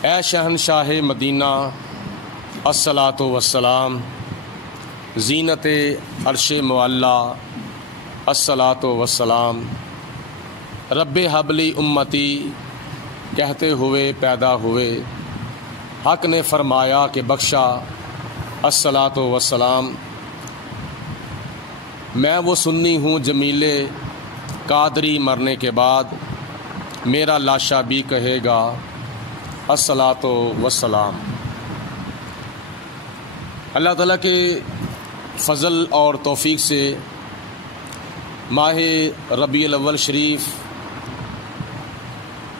اے شہنشاہ مدینہ الصلاۃ والسلام، زینت عرش معلا الصلاۃ والسلام، رب حبلی امتی کہتے ہوئے پیدا ہوئے، حق نے فرمایا کہ بخشا الصلاۃ والسلام۔ میں وہ سنی ہوں جمیل قادری مرنے کے بعد، میرا لاشا بھی کہے گا الصلاۃ والسلام۔ اللہ تعالیٰ کے فضل اور توفیق سے ماہ ربیع الاول شریف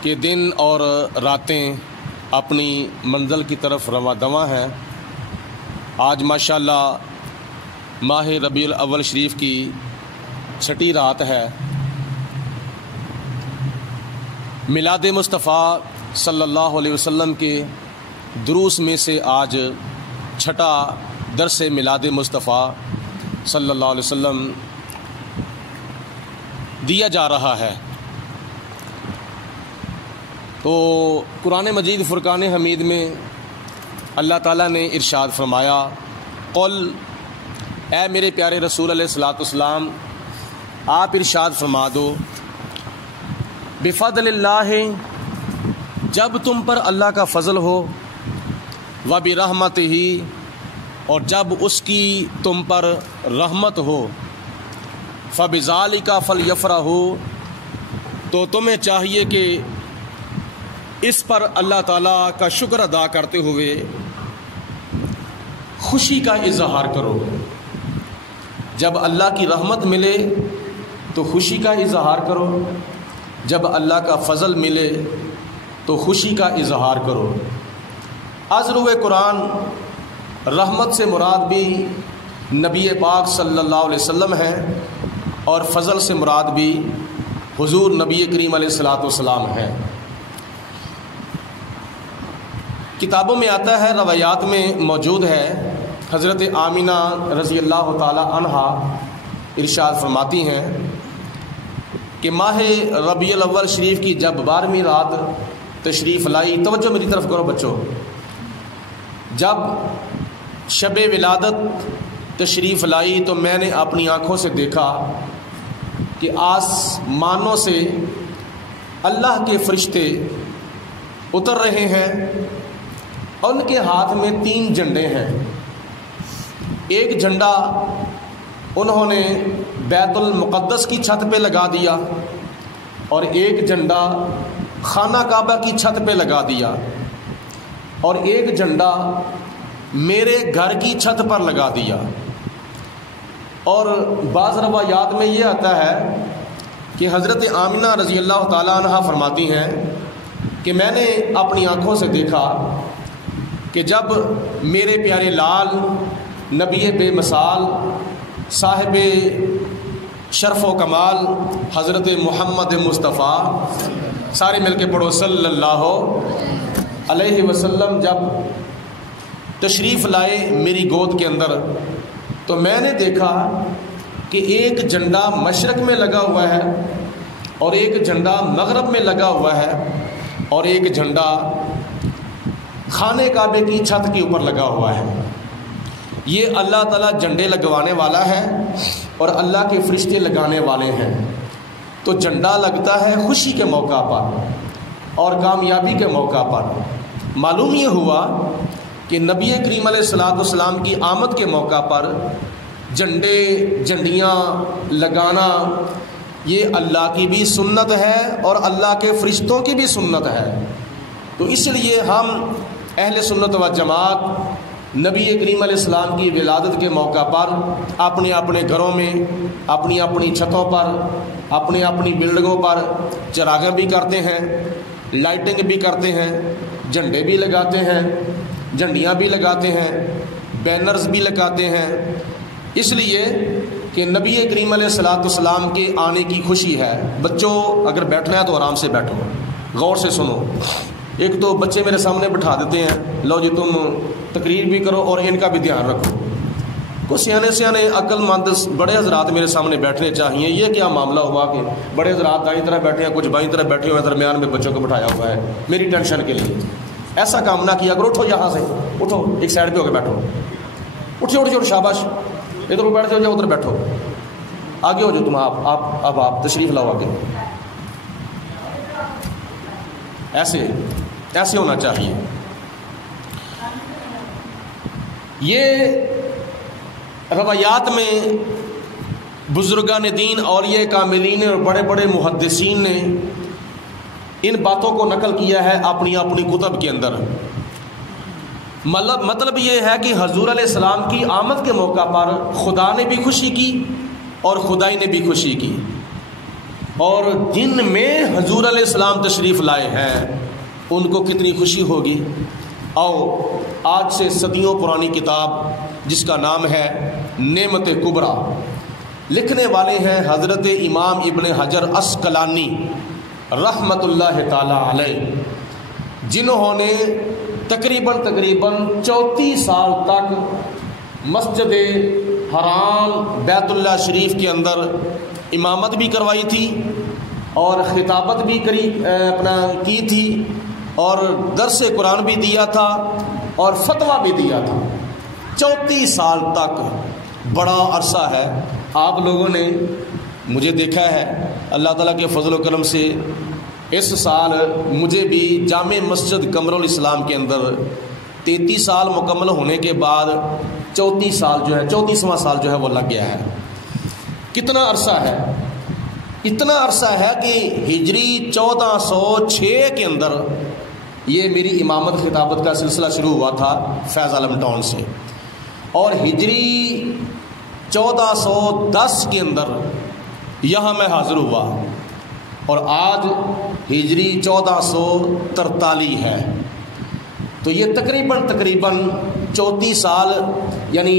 کے دن اور راتیں اپنی منزل کی طرف رواں دواں ہیں۔ آج ماشاءاللہ ماہ ربیع الاول شریف کی چھٹی رات ہے۔ میلاد مصطفیٰ صلی اللہ علیہ وسلم کے دروس میں سے آج چھٹا درس میلاد مصطفیٰ صلی اللہ علیہ وسلم دیا جا رہا ہے۔ تو قرآن مجید فرقان حمید میں اللہ تعالیٰ نے ارشاد فرمایا، قل، اے میرے پیارے رسول علیہ الصلاۃ والسلام آپ ارشاد فرما دو، بفضل اللہ، جب تم پر اللہ کا فضل ہو، وبرحمتہ، اور جب اس کی تم پر رحمت ہو، فبذالک فلیفرحوا، تو تمہیں چاہیے کہ اس پر اللہ تعالیٰ کا شکر ادا کرتے ہوئے خوشی کا اظہار کرو۔ جب اللہ کی رحمت ملے تو خوشی کا اظہار کرو، جب اللہ کا فضل ملے تو خوشی کا اظہار کرو۔ ازرو قرآن رحمت سے مراد بھی نبی پاک صلی اللہ علیہ وسلم ہے، اور فضل سے مراد بھی حضور نبی کریم علیہ الصلاۃ والسلام ہے۔ کتابوں میں آتا ہے، روایات میں موجود ہے، حضرت آمینہ رضی اللہ تعالی عنہا ارشاد فرماتی ہیں کہ ماہ ربیع الاول شریف کی جب 12ویں رات تشریف لائی، توجہ میری طرف کرو بچوں، جب شب ولادت تشریف لائی تو میں نے اپنی آنکھوں سے دیکھا کہ آسمانوں سے اللہ کے فرشتے اتر رہے ہیں، اور ان کے ہاتھ میں 3 جھنڈے ہیں۔ ایک جھنڈا انہوں نے بیت المقدس کی چھت پہ لگا دیا، اور ایک جھنڈا خانہ کعبہ کی چھت پہ لگا دیا، اور ایک جھنڈا میرے گھر کی چھت پر لگا دیا۔ اور بعض روایات میں یہ آتا ہے کہ حضرت آمنہ رضی اللہ تعالیٰ عنہ فرماتی ہیں کہ میں نے اپنی آنکھوں سے دیکھا کہ جب میرے پیارے لال نبی بے مثال صاحب شرف و کمال حضرت محمد مصطفیٰ، سارے مل کے پڑھو صلی اللہ علیہ وسلم، جب تشریف لائے میری گود کے اندر، تو میں نے دیکھا کہ ایک جھنڈا مشرق میں لگا ہوا ہے، اور ایک جھنڈا مغرب میں لگا ہوا ہے، اور ایک جھنڈا خانہ کعبے کی چھت کے اوپر لگا ہوا ہے۔ یہ اللہ تعالیٰ جھنڈے لگوانے والا ہے اور اللہ کے فرشتے لگانے والے ہیں۔ تو جھنڈا لگتا ہے خوشی کے موقع پر اور کامیابی کے موقع پر۔ معلوم یہ ہوا کہ نبی کریم علیہ الصلاۃ والسلام کی آمد کے موقع پر جھنڈے جھنڈیاں لگانا یہ اللہ کی بھی سنت ہے اور اللہ کے فرشتوں کی بھی سنت ہے۔ تو اس لیے ہم اہل سنت و جماعت نبی کریم علیہ السلام کی ولادت کے موقع پر اپنے اپنے گھروں میں، اپنی اپنی چھتوں پر، اپنی اپنی بلڈنگوں پر چراغاں بھی کرتے ہیں، لائٹنگ بھی کرتے ہیں، جھنڈے بھی لگاتے ہیں، جھنڈیاں بھی لگاتے ہیں، بینرز بھی لگاتے ہیں، اس لیے کہ نبی کریم علیہ الصلاۃ والسلام کے آنے کی خوشی ہے۔ بچوں اگر بیٹھنا ہے تو آرام سے بیٹھو، غور سے سنو۔ ایک تو بچے میرے سامنے بٹھا دیتے ہیں، لو جی تم تقریر بھی کرو اور ان کا بھی دھیان رکھو۔ کچھ سیانے عقل مند بڑے حضرات میرے سامنے بیٹھنے چاہیے۔ یہ کیا معاملہ ہوا کہ بڑے حضرات دائیں طرف بیٹھے ہیں، کچھ بائیں طرف بیٹھے ہوئے ہیں، درمیان میں بچوں کو بٹھایا ہوا ہے میری ٹینشن کے لیے؟ ایسا کام نہ کیا کرو. اٹھو یہاں سے, اٹھو ایک سائڈ پہ ہو کے بیٹھو, اٹھو اٹھو, شاباش, ادھر بیٹھ جاؤ, ادھر بیٹھو, آگے ہو جو تم, آپ تشریف لاؤ آگے. ایسے ہونا چاہیے. یہ روایات میں بزرگان دین, اولیاء کاملین اور بڑے بڑے محدثین نے ان باتوں کو نقل کیا ہے اپنی اپنی کتب کے اندر. مطلب یہ ہے کہ حضور علیہ السلام کی آمد کے موقع پر خدا نے بھی خوشی کی اور خدائی نے بھی خوشی کی, اور جن میں حضور علیہ السلام تشریف لائے ہیں ان کو کتنی خوشی ہوگی. آؤ آج سے صدیوں پرانی کتاب جس کا نام ہے نعمت کبریٰ, لکھنے والے ہیں حضرت امام ابن حجر عسقلانی رحمۃ اللہ تعالی علیہ, جنہوں نے تقریباً 34 سال تک مسجد حرام بیت اللہ شریف کے اندر امامت بھی کروائی تھی اور خطابت بھی کی تھی اور درس قرآن بھی دیا تھا اور فتویٰ بھی دیا تھا. 34 سال تک بڑا عرصہ ہے. آپ لوگوں نے مجھے دیکھا ہے, اللہ تعالیٰ کے فضل و کرم سے اس سال مجھے بھی جامع مسجد قمر الاسلام کے اندر 33 سال مکمل ہونے کے بعد 34واں سال جو ہے وہ لگ گیا ہے. کتنا عرصہ ہے؟ اتنا عرصہ ہے کہ ہجری 1406 کے اندر یہ میری امامت خطابت کا سلسلہ شروع ہوا تھا فیض عالم ٹاؤن سے, اور ہجری 1410 کے اندر یہاں میں حاضر ہوا, اور آج ہجری 1443 ہے. تو یہ تقریباً 34 سال, یعنی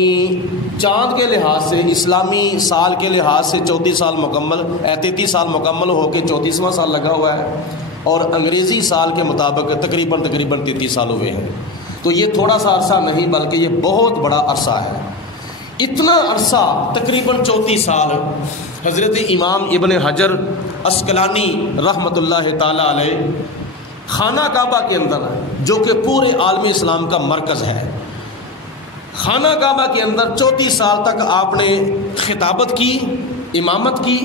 چاند کے لحاظ سے, اسلامی سال کے لحاظ سے 33 سال مکمل ہو کے 34واں سال لگا ہوا ہے, اور انگریزی سال کے مطابق تقریباً 33 سال ہوئے ہیں. تو یہ تھوڑا سا عرصہ نہیں بلکہ یہ بہت بڑا عرصہ ہے. اتنا عرصہ تقریباً 34 سال حضرت امام ابن حجر عسقلانی رحمۃ اللہ تعالی علیہ خانہ کعبہ کے اندر, جو کہ پورے عالم اسلام کا مرکز ہے, خانہ کعبہ کے اندر 34 سال تک آپ نے خطابت کی, امامت کی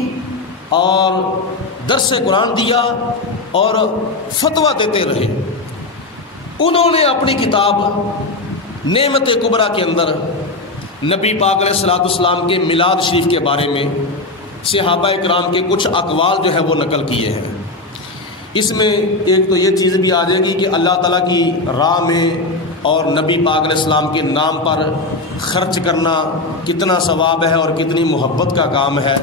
اور درس قرآن دیا اور فتویٰ دیتے رہے. انہوں نے اپنی کتاب نعمت کبریٰ کے اندر نبی پاک علیہ الصلوۃ والسلام کے میلاد شریف کے بارے میں صحابہ کرام کے کچھ اقوال جو ہے وہ نقل کیے ہیں. اس میں ایک تو یہ چیز بھی آ جائے گی کہ اللہ تعالیٰ کی راہ میں اور نبی پاک علیہ السلام کے نام پر خرچ کرنا کتنا ثواب ہے اور کتنی محبت کا کام ہے,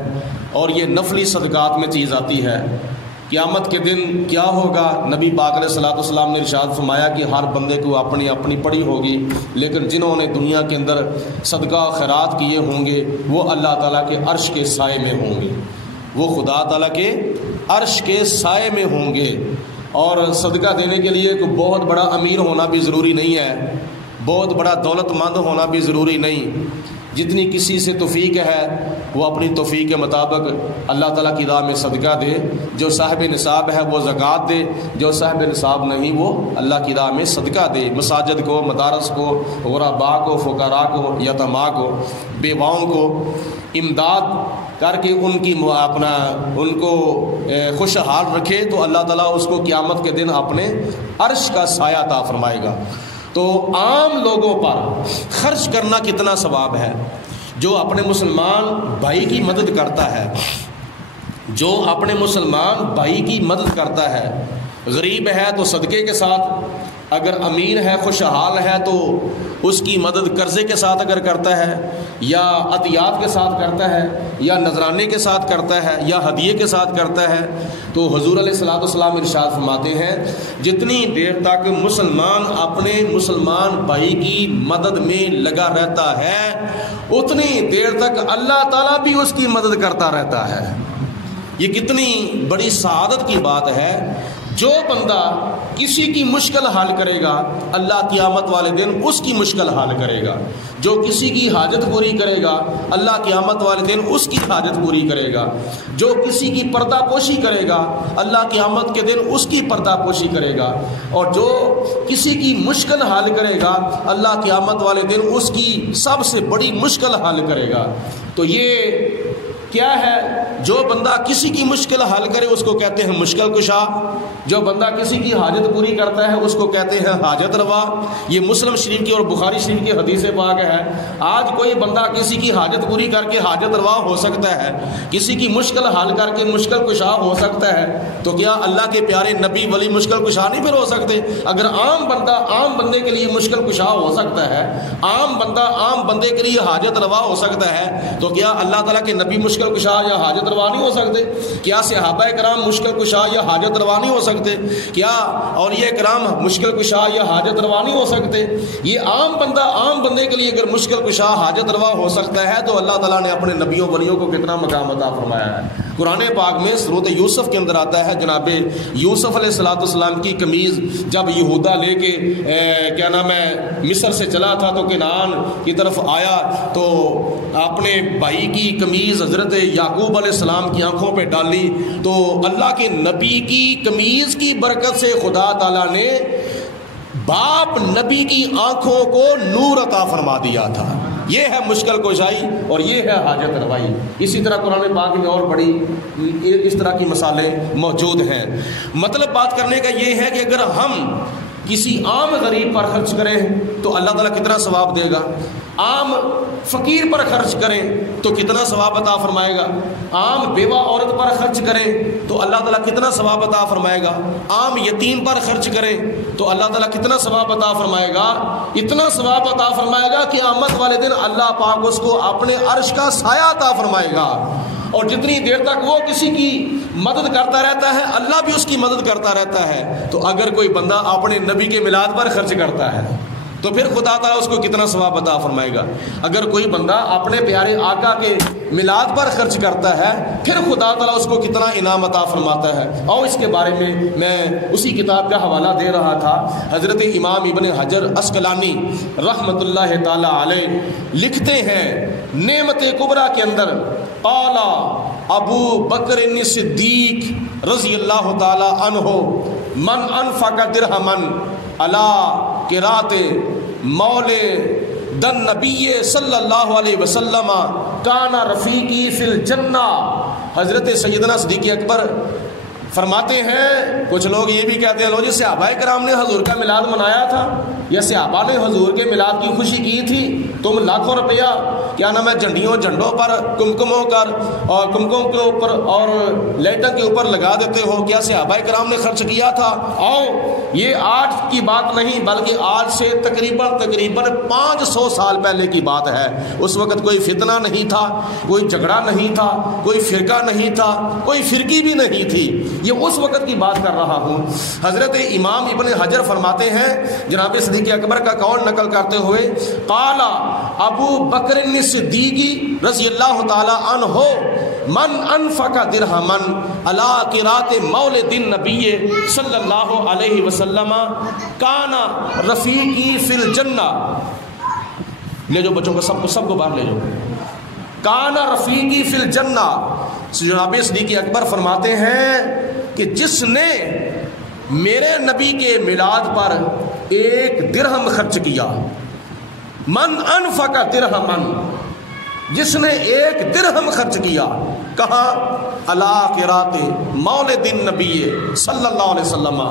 اور یہ نفلی صدقات میں چیز آتی ہے. قیامت کے دن کیا ہوگا؟ نبی پاک علیہ الصلوۃ والسلام نے ارشاد فرمایا کہ ہر بندے کو اپنی اپنی پڑی ہوگی, لیکن جنہوں نے دنیا کے اندر صدقہ خیرات کیے ہوں گے وہ اللہ تعالیٰ کے عرش کے سائے میں ہوں گے, وہ خدا تعالیٰ کے عرش کے سائے میں ہوں گے. اور صدقہ دینے کے لیے کوئی بہت بڑا امیر ہونا بھی ضروری نہیں ہے, بہت بڑا دولت مند ہونا بھی ضروری نہیں. جتنی کسی سے توفیق ہے وہ اپنی توفیق کے مطابق اللہ تعالیٰ کی راہ میں صدقہ دے. جو صاحب نصاب ہے وہ زکوٰۃ دے, جو صاحب نصاب نہیں وہ اللہ کی راہ میں صدقہ دے. مساجد کو, مدارس کو, غرباء کو, فقراء کو, یتیماں کو, بیواؤں کو امداد کر کے ان کو خوشحال رکھے تو اللہ تعالیٰ اس کو قیامت کے دن اپنے عرش کا سایہ عطا فرمائے گا. تو عام لوگوں پر خرچ کرنا کتنا ثواب ہے. جو اپنے مسلمان بھائی کی مدد کرتا ہے, جو اپنے مسلمان بھائی کی مدد کرتا ہے, غریب ہے تو صدقے کے ساتھ, اگر امیر ہے خوشحال ہے تو اس کی مدد قرضے کے ساتھ اگر کرتا ہے یا عطیات کے ساتھ کرتا ہے یا نذرانے کے ساتھ کرتا ہے یا ہدیے کے ساتھ کرتا ہے, تو حضور علیہ الصلوۃ والسلام ارشاد فرماتے ہیں جتنی دیر تک مسلمان اپنے مسلمان بھائی کی مدد میں لگا رہتا ہے اتنی دیر تک اللہ تعالیٰ بھی اس کی مدد کرتا رہتا ہے. یہ کتنی بڑی سعادت کی بات ہے جو بندہ کسی کی مشکل حل کرے گا اللہ قیامت والے دن اس کی مشکل حل کرے گا، جو کسی کی حاجت پوری کرے گا اللہ قیامت والے دن اس کی حاجت پوری کرے گا، جو کسی کی پردہ پوشی کرے گا اللہ قیامت کے دن اس کی پردہ پوشی کرے گا، اور جو کسی کی مشکل حل کرے گا اللہ قیامت والے دن اس کی سب سے بڑی مشکل حل کرے گا۔ تو یہ کیا ہے؟ جو بندہ کسی کی مشکل حل کرے اس کو کہتے ہیں مشکل کشا، جو بندہ کسی کی حاجت پوری کرتا ہے اس کو کہتے ہیں حاجت روا۔ یہ مسلم شریف کی اور بخاری شریف کی حدیث پاک ہے۔ آج کوئی بندہ کسی کی حاجت پوری کر کے حاجت روا ہو سکتا ہے، کسی کی مشکل حل کر کے مشکل کشا ہو سکتا ہے، تو کیا اللہ کے پیارے نبی ولی مشکل کشا نہیں پھر ہو سکتے؟ اگر عام بندہ عام بندے کے لیے مشکل کشا ہو سکتا ہے، عام بندہ عام بندے کے لیے حاجت روا ہو سکتا ہے، تو کیا اللہ تعالیٰ کے نبی مشکل کشا یا حاجت روا نہیں ہو سکتے؟ کیا صحابہ کرام مشکل کشا یا حاجت روا نہیں ہو سکتے؟ کیا اولیاء کرام مشکل کشا یا حاجت روا نہیں ہو سکتے؟ یہ عام بندہ عام بندے کے لیے اگر مشکل کشا حاجت روا ہو سکتا ہے تو اللہ تعالیٰ نے اپنے نبیوں ولیوں کو کتنا مقام عطا فرمایا ہے۔ قرآن پاک میں سورۃ یوسف کے اندر آتا ہے جناب یوسف علیہ السلام کی قمیض جب یہودا لے کے کیا نام ہے مصر سے چلا تھا تو کنعان کی طرف آیا تو اپنے بھائی کی قمیض حضرت یعقوب علیہ السلام کی آنکھوں پہ ڈالی، تو اللہ کے نبی کی قمیض کی برکت سے خدا تعالیٰ نے باپ نبی کی آنکھوں کو نور عطا فرما دیا تھا۔ یہ ہے مشکل کشائی اور یہ ہے حاجت روائی۔ اسی طرح قرآن پاک میں اور بڑی اس طرح کی مثالیں موجود ہیں۔ مطلب بات کرنے کا یہ ہے کہ اگر ہم کسی عام غریب پر خرچ کریں تو اللہ تعالیٰ کتنا ثواب دے گا، عام فقیر پر خرچ کریں تو کتنا ثواب عطا فرمائے گا، عام بیوہ عورت پر خرچ کریں تو اللہ تعالیٰ کتنا ثواب عطا فرمائے گا، عام یتیم پر خرچ کریں تو اللہ تعالیٰ کتنا ثواب عطا فرمائے گا، اتنا ثواب عطا فرمائے گا کہ قیامت والے دن اللہ پاک اس کو اپنے عرش کا سایہ عطا فرمائے گا، اور جتنی دیر تک وہ کسی کی مدد کرتا رہتا ہے اللہ بھی اس کی مدد کرتا رہتا ہے۔ تو اگر کوئی بندہ اپنے نبی کے میلاد پر خرچ کرتا ہے تو پھر خدا تعالیٰ اس کو کتنا ثواب عطا فرمائے گا۔ اگر کوئی بندہ اپنے پیارے آقا کے میلاد پر خرچ کرتا ہے پھر خدا تعالیٰ اس کو کتنا انعام عطا فرماتا ہے۔ اور اس کے بارے میں اسی کتاب کا حوالہ دے رہا تھا۔ حضرت امام ابن حجر عسقلانی رحمۃ اللہ تعالی علیہ لکھتے ہیں نعمت کبریٰ کے اندر قال ابو بکر صدیق رضی اللہ تعالی عنہ من انفق درہما علی قرات مولے دن نبی صلی اللہ علیہ وسلم کان رفیقی فی الجنہ۔ حضرت سیدنا صدیق اکبر فرماتے ہیں، کچھ لوگ یہ بھی کہتے ہیں لو جی صحابہ کرام نے حضور کا میلاد منایا تھا یا صحابہ نے حضور کے میلاد کی خوشی کی تھی، تم لاکھوں روپیہ کیا نام ہے جھنڈوں پر کمکموں کر اور کمکم کے اوپر اور لائٹوں کے اوپر لگا دیتے ہو، کیا صحابہ کرام نے خرچ کیا تھا؟ آؤ یہ آج کی بات نہیں بلکہ آج سے تقریباً 500 سال پہلے کی بات ہے۔ اس وقت کوئی فتنہ نہیں تھا، کوئی جھگڑا نہیں تھا، کوئی فرقہ نہیں تھا، کوئی فرقی بھی نہیں تھی، یہ اس وقت کی بات کر رہا ہوں۔ حضرت امام ابن حجر فرماتے ہیں جناب صدیق اکبر کا قول نقل کرتے ہوئے قال ابو بکر صدیق رضی اللہ تعالی عنہ من انفق درہما علی قرات مولد النبی صلی اللہ علیہ وسلم کان رفیقی فی الجنہ۔ لے جاؤ بچوں کو سب کو باہر لے جاؤ۔ کان رفیقی فی الجنہ۔ جناب صدیق اکبر فرماتے ہیں کہ جس نے میرے نبی کے میلاد پر 1 درہم خرچ کیا، من انفق درہما، جس نے 1 درہم خرچ کیا، کہاں؟ علی قرات مولد النبی صلی اللہ علیہ وسلم،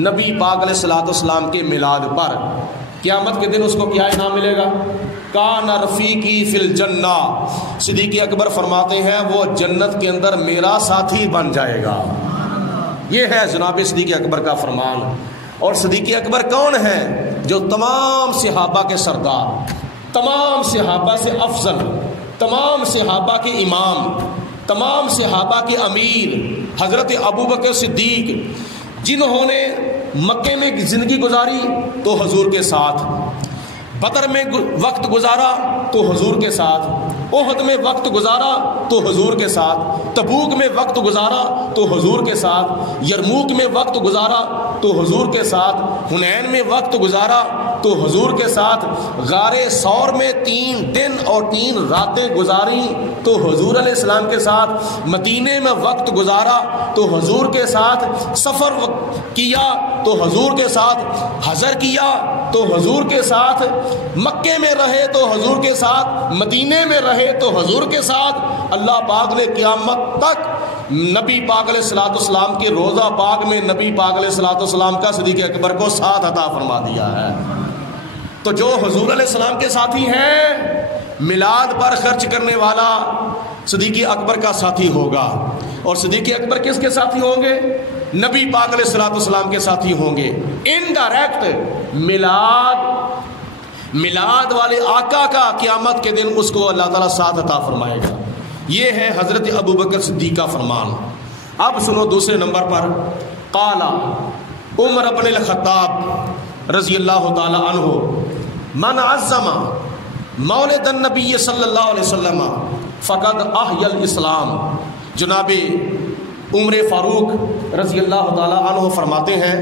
نبی پاک علیہ الصلوۃ والسلام کے میلاد پر، قیامت کے دن اس کو کیا انعام ملے گا؟ کان رفیقی فی الجنہ۔ صدیق اکبر فرماتے ہیں وہ جنت کے اندر میرا ساتھی بن جائے گا۔ یہ ہے جناب صدیق اکبر کا فرمان۔ اور صدیق اکبر کون ہے؟ جو تمام صحابہ کے سردار، تمام صحابہ سے افضل، تمام صحابہ کے امام، تمام صحابہ کے امیر حضرت ابو بکر صدیق، جنہوں نے مکے میں زندگی گزاری تو حضور کے ساتھ، بدر میں وقت گزارا تو حضور کے ساتھ، احد میں وقت گزارا تو حضور کے ساتھ، تبوک میں وقت گزارا تو حضور کے ساتھ، یرموک میں وقت گزارا تو حضور کے ساتھ، حنین میں وقت گزارا تو حضور کے ساتھ، غار ثور میں 3 دن اور 3 راتیں گزاری تو حضور علیہ السلام کے ساتھ، مدینے میں وقت گزارا تو حضور کے ساتھ، سفر کیا تو حضور کے ساتھ، حضر کیا تو حضور کے ساتھ، مکے میں رہے تو حضور کے ساتھ، مدینے میں رہے تو حضور کے ساتھ۔ اللہ پاک نے قیامت تک نبی پاک علیہ الصلوۃ والسلام کے روضہ پاک میں نبی پاک علیہ الصلوۃ والسلام کا صدیق اکبر کو ساتھ عطا فرما دیا ہے۔ تو جو حضور علیہ السلام کے ساتھی ہیں، میلاد پر خرچ کرنے والا صدیق اکبر کا ساتھی ہوگا، اور صدیق اکبر کس کے ساتھی ہوں گے؟ نبی پاک علیہ الصلوۃ والسلام کے ساتھی ہوں گے۔ انڈائریکٹ میلاد والے آقا کا قیامت کے دن اس کو اللہ تعالیٰ ساتھ عطا فرمائے گا۔ یہ ہے حضرت ابوبکر صدیق کا فرمان۔ اب سنو دوسرے نمبر پر، قال عمر بن الخطاب رضی اللہ تعالی عنہ، من عظم مولد النبی صلی اللہ علیہ وسلم فقد احیی الاسلام۔ جناب عمر فاروق رضی اللہ تعالی عنہ فرماتے ہیں،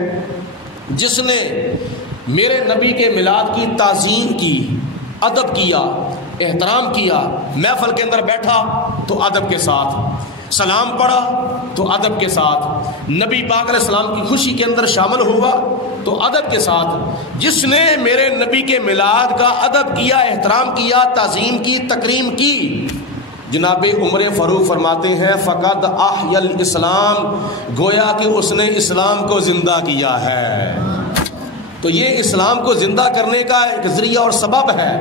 جس نے میرے نبی کے میلاد کی تعظیم کی، ادب کیا، احترام کیا، محفل کے اندر بیٹھا تو ادب کے ساتھ، سلام پڑھا تو ادب کے ساتھ، نبی پاک علیہ السلام کی خوشی کے اندر شامل ہوا تو ادب کے ساتھ، جس نے میرے نبی کے میلاد کا ادب کیا، احترام کیا، تعظیم کی، تکریم کی، جناب عمر فاروق فرماتے ہیں فقد احیی الاسلام، گویا کہ اس نے اسلام کو زندہ کیا ہے۔ تو یہ اسلام کو زندہ کرنے کا ایک ذریعہ اور سبب ہے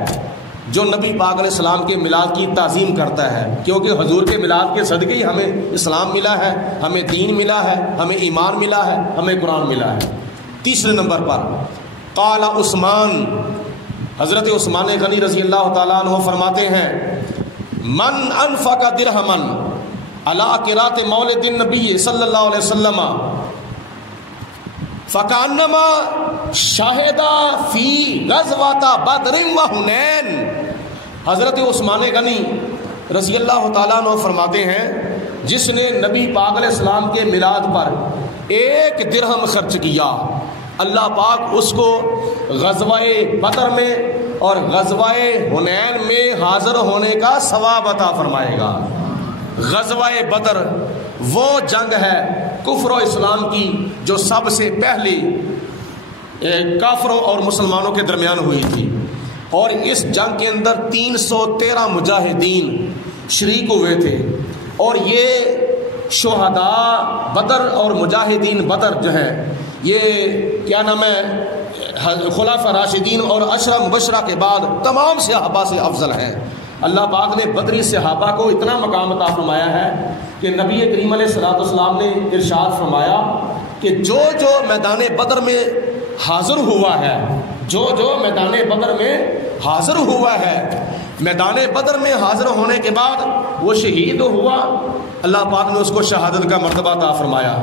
جو نبی پاک علیہ السلام کے میلاد کی تعظیم کرتا ہے، کیونکہ حضور کے میلاد کے صدقے ہی ہمیں اسلام ملا ہے، ہمیں دین ملا ہے، ہمیں ایمان ملا ہے، ہمیں قرآن ملا ہے۔ تیسرے نمبر پر قال عثمان، حضرت عثمان غنی رضی اللہ تعالیٰ عنہ فرماتے ہیں، من انفق درہما علی قراءۃ مولد النبی صلی اللہ علیہ وسلم فکانما شاہد فی غزوۃ بدر و حنین۔ حضرت عثمان غنی رضی اللہ تعالیٰ عنہ فرماتے ہیں، جس نے نبی پاک علیہ السلام کے میلاد پر 1 درہم خرچ کیا، اللہ پاک اس کو غزوہ بدر میں اور غزوہ حنین میں حاضر ہونے کا ثواب عطا فرمائے گا۔ غزوہ بدر وہ جنگ ہے کفر و اسلام کی جو سب سے پہلی کافروں اور مسلمانوں کے درمیان ہوئی تھی، اور اس جنگ کے اندر 313 مجاہدین شریک ہوئے تھے، اور یہ شہداء بدر اور مجاہدین بدر جو ہے یہ کیا نام ہے خلفاء راشدین اور عشرہ مبشرہ کے بعد تمام صحابہ سے افضل ہیں۔ اللہ پاک نے بدری صحابہ کو اتنا مقام عطا فرمایا ہے کہ نبی کریم علیہ الصلوۃ والسلام نے ارشاد فرمایا کہ جو جو میدان بدر میں حاضر ہوا ہے، جو جو میدان بدر میں حاضر ہوا ہے، میدان بدر میں حاضر ہونے کے بعد وہ شہید ہوا، اللہ پاک نے اس کو شہادت کا مرتبہ عطا فرمایا۔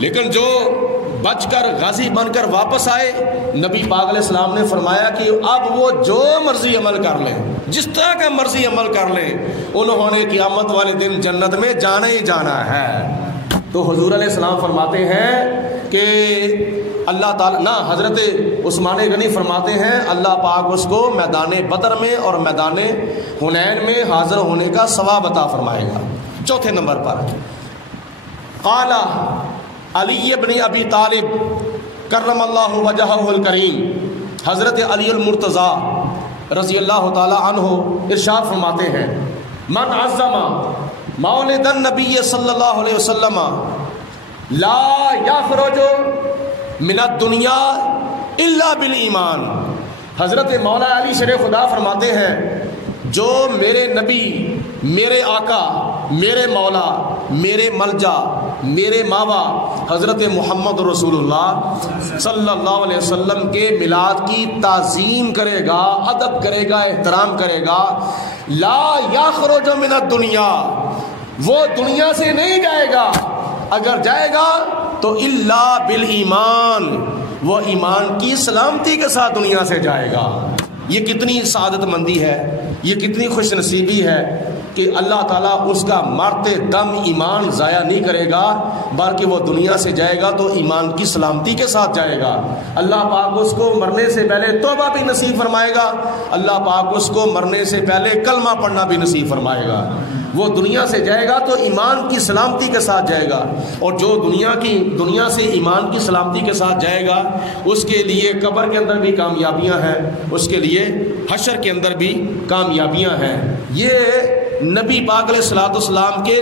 لیکن جو بچ کر غازی بن کر واپس آئے، نبی پاک علیہ السلام نے فرمایا کہ اب وہ جو مرضی عمل کر لیں، جس طرح کا مرضی عمل کر لیں، انہوں نے قیامت والے دن جنت میں جانا ہی جانا ہے۔ تو حضور علیہ السلام فرماتے ہیں کہ اللہ تعالیٰ نہ، حضرت عثمان غنی فرماتے ہیں اللہ پاک اس کو میدان بدر میں اور میدان حنین میں حاضر ہونے کا ثواب عطا فرمائے گا۔ چوتھے نمبر پر قال علی ابن ابی طالب کرم اللہ وجہہ الکریم، حضرت علی المرتضی رضی اللہ تعالی عنہ ارشاد فرماتے ہیں، من عظم مولد النبی صلی اللہ علیہ وسلم لا یخرج من الدنیا الا بالایمان۔ حضرت مولا علی شیر خدا فرماتے ہیں، جو میرے نبی، میرے آقا، میرے مولا، میرے ملجا، میرے ماوا حضرت محمد رسول اللہ صلی اللہ علیہ وسلم کے میلاد کی تعظیم کرے گا، ادب کرے گا، احترام کرے گا، لا یخرج من الدنیا، وہ دنیا سے نہیں جائے گا، اگر جائے گا تو الا بالایمان، وہ ایمان کی سلامتی کے ساتھ دنیا سے جائے گا۔ یہ کتنی سعادت مندی ہے، یہ کتنی خوش نصیبی ہے کہ اللہ تعالیٰ اس کا مرتے دم ایمان ضائع نہیں کرے گا، بلکہ وہ دنیا سے جائے گا تو ایمان کی سلامتی کے ساتھ جائے گا۔ اللہ پاک اس کو مرنے سے پہلے توبہ بھی نصیب فرمائے گا، اللہ پاک اس کو مرنے سے پہلے کلمہ پڑھنا بھی نصیب فرمائے گا۔ وہ دنیا سے جائے گا تو ایمان کی سلامتی کے ساتھ جائے گا، اور جو دنیا سے ایمان کی سلامتی کے ساتھ جائے گا اس کے لیے قبر کے اندر بھی کامیابیاں ہیں، اس کے لیے حشر کے اندر بھی کامیابیاں ہیں۔ یہ نبی پاک علیہ الصلوۃ والسلام کے